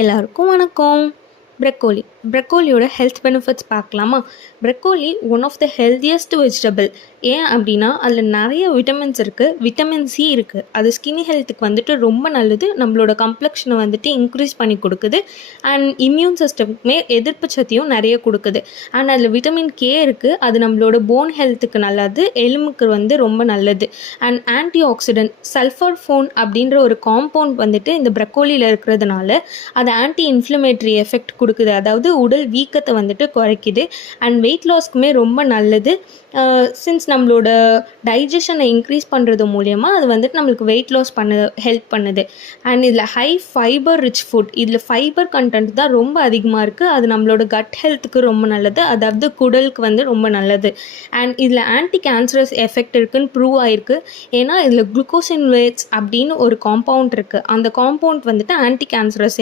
எல்லாருக்கும் வணக்கம். ப்ரக்கோலியோட ஹெல்த் பெனிஃபிட்ஸ் பார்க்கலாமா? Broccoli one of the healthiest vegetable. ஏன் அப்படின்னா அதில் நிறைய விட்டமின்ஸ் இருக்குது. விட்டமின் சி இருக்குது. அது ஸ்கின் ஹெல்த்துக்கு வந்துட்டு ரொம்ப நல்லது. நம்மளோட கம்ப்ளெக்ஷனை வந்துட்டு இன்க்ரீஸ் பண்ணி கொடுக்குது. அண்ட் இம்யூன் சிஸ்டம்க்குமே எதிர்ப்பு சக்தியும் நிறைய கொடுக்குது. அண்ட் அதில் விட்டமின் கே இருக்குது. அது நம்மளோட போன் ஹெல்த்துக்கு நல்லது, எலும்புக்கு வந்து ரொம்ப நல்லது. அண்ட் ஆன்டி ஆக்சிடென்ட் சல்ஃபர்ஃபோன் அப்படின்ற ஒரு காம்பவுண்ட் வந்துட்டு இந்த ப்ரக்கோலியில் இருக்கிறதுனால அது ஆன்டி இன்ஃப்ளமேட்டரி எஃபெக்ட் கொடுக்குது. அதாவது உடல் வீக்கத்தை வந்துட்டு குறைக்குது. அண்ட் வெயிட் லாஸ்க்குமே ரொம்ப நல்லது. சின்ஸ் நம்மளோட டைஜஷனை இன்க்ரீஸ் பண்ணுறது மூலயமா அது வந்துட்டு நம்மளுக்கு வெயிட் லாஸ் ஹெல்ப் பண்ணுது. அண்ட் இதில் ஹை ஃபைபர் ரிச் ஃபுட். இதில் ஃபைபர் கண்டென்ட் தான் ரொம்ப அதிகமாக இருக்குது. அது நம்மளோட கட் ஹெல்த்துக்கு ரொம்ப நல்லது. அதாவது குடலுக்கு வந்து ரொம்ப நல்லது. அண்ட் இதில் ஆன்டி கேன்சரஸ் எஃபெக்ட் இருக்குதுன்னு ப்ரூவ் ஆயிருக்கு. ஏன்னா இதில் குளுக்கோசின்வேட்ஸ் அப்படின்னு ஒரு காம்பவுண்ட் இருக்குது. அந்த காம்பவுண்ட் வந்துட்டு ஆன்டி கேன்சரஸ்